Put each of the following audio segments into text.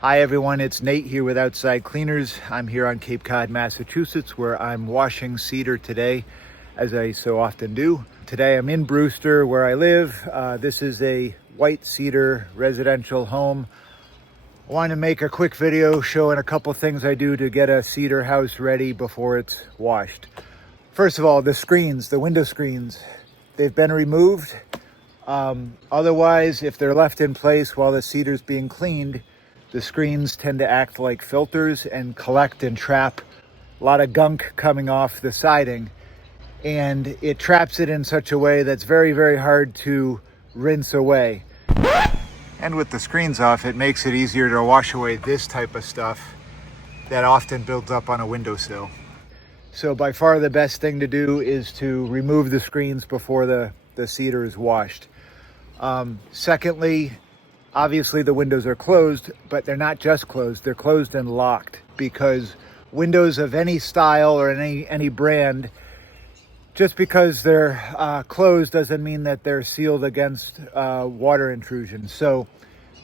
Hi everyone, it's Nate here with Outside Cleaners. I'm here on Cape Cod, Massachusetts, where I'm washing cedar today, as I so often do. Today I'm in Brewster, where I live. This is a white cedar residential home. I wanted to make a quick video showing a couple things I do to get a cedar house ready before it's washed. First of all, the screens, the window screens, they've been removed. Otherwise, if they're left in place while the cedar's being cleaned, the screens tend to act like filters and collect and trap a lot of gunk coming off the siding. And it traps it in such a way that's very, very hard to rinse away. And with the screens off, it makes it easier to wash away this type of stuff that often builds up on a windowsill. So by far the best thing to do is to remove the screens before the cedar is washed. Secondly, obviously the windows are closed, but they're not just closed, they're closed and locked, because windows of any style or any brand, just because they're closed doesn't mean that they're sealed against water intrusion. So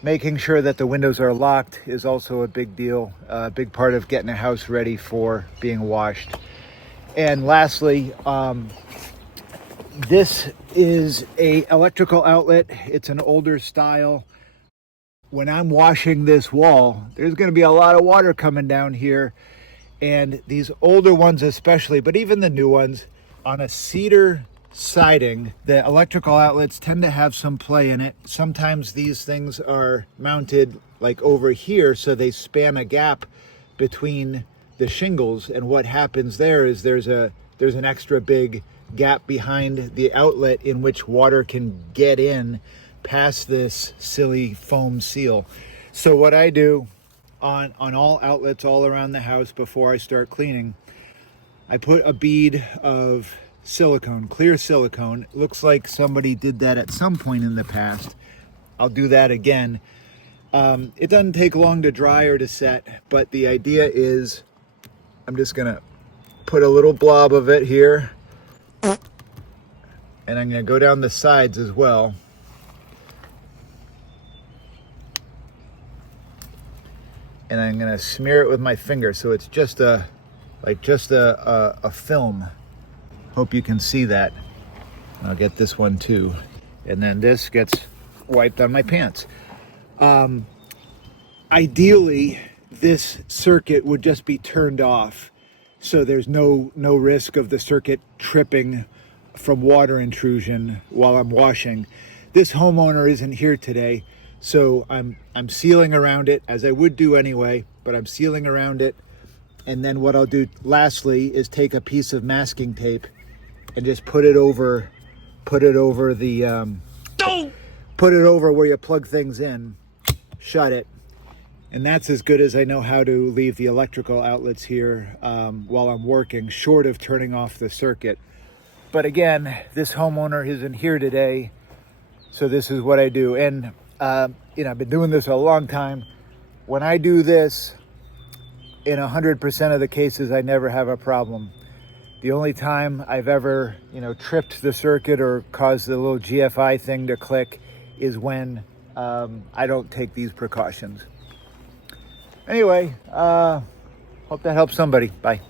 making sure that the windows are locked is also a big deal, a big part of getting a house ready for being washed. And lastly, this is a electrical outlet. It's an older style. When I'm washing this wall, there's going to be a lot of water coming down here, and these older ones especially, but even the new ones, on a cedar siding, the electrical outlets tend to have some play in it. Sometimes these things are mounted like over here, so they span a gap between the shingles, and what happens there is there's an extra big gap behind the outlet in which water can get in past this silly foam seal. So what I do on all outlets all around the house before I start cleaning, I put a bead of silicone, clear silicone. It looks like somebody did that at some point in the past. I'll do that again. It doesn't take long to dry or to set, but the idea is I'm just gonna put a little blob of it here, and I'm gonna go down the sides as well. And I'm gonna smear it with my finger so it's just a film. Hope you can see that. I'll get this one too. And then this gets wiped on my pants. Ideally, this circuit would just be turned off, so there's no risk of the circuit tripping from water intrusion while I'm washing. This homeowner isn't here today, so I'm sealing around it, as I would do anyway, but I'm sealing around it. And then what I'll do lastly is take a piece of masking tape and just put it over where you plug things in, shut it. And that's as good as I know how to leave the electrical outlets here while I'm working, short of turning off the circuit. But again, this homeowner isn't here today, so this is what I do. And I've been doing this a long time. When I do this, in 100% of the cases, I never have a problem. The only time I've ever, tripped the circuit or caused the little GFI thing to click is when I don't take these precautions. Anyway, hope that helps somebody. Bye.